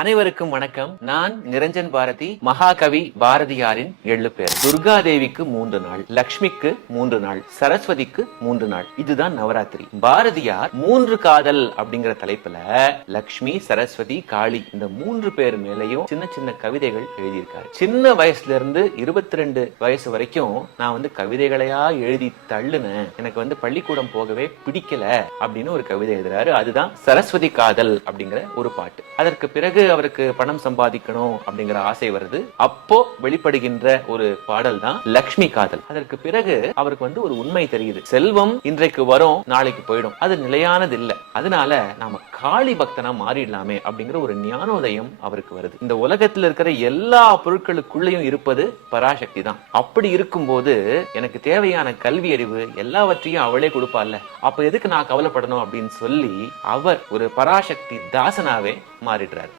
அனைவருக்கும் வணக்கம். நான் நிரஞ்சன் பாரதி. மகாகவி பாரதியாரின் எள்ளுப்பேர். துர்கா தேவிக்கு 3 நாள், லக்ஷ்மிக்கு 3 நாள், சரஸ்வதிக்கு 3 நாள். இதுதான் நவராத்திரி. பாரதியார் 3 காதல் அப்படிங்கிற தலைப்புல லக்ஷ்மி, சரஸ்வதி, காளி இந்த 3 பேர் மேலையும் சின்ன சின்ன கவிதைகள் எழுதியிருக்காரு. சின்ன வயசுல இருந்து 22 வயசு வரைக்கும் நான் கவிதைகளையா எழுதி தள்ளுனேன், எனக்கு பள்ளிக்கூடம் போகவே பிடிக்கல அப்படின்னு ஒரு கவிதை எழுதுறாரு. அதுதான் சரஸ்வதி காதல் அப்படிங்கிற ஒரு பாட்டு. அதற்கு பிறகு அவருக்கு பணம் சம்பாதிக்கணும் அப்படிங்கிற ஆசை வருது. அப்போ வெளிப்படுகின்ற ஒரு பாடல் தான் லக்ஷ்மி காதல். அதற்கு பிறகு அவருக்கு ஒரு உண்மை தெரியுது, செல்வம் இன்றைக்கு வரும், நாளைக்கு போயிடும், அது நிலையானது இல்ல. அதனால நாம காளி பக்தனா மாறிடலாமே அப்படிங்கிற ஒரு ஞானோதயம் அவருக்கு வருது. இந்த உலகத்தில் இருக்கிற எல்லா பொருட்களுக்குள்ளேயும் இருப்பது பராசக்தி தான். அப்படி இருக்கும்போது எனக்கு தேவையான கல்வி அறிவு எல்லாவற்றையும் அவளே கொடுப்பாள்ல, அப்ப எதுக்கு நான் கவலைப்படணும் அப்படின்னு சொல்லி அவர் ஒரு பராசக்தி தாசனாவே மாறிடுறாரு.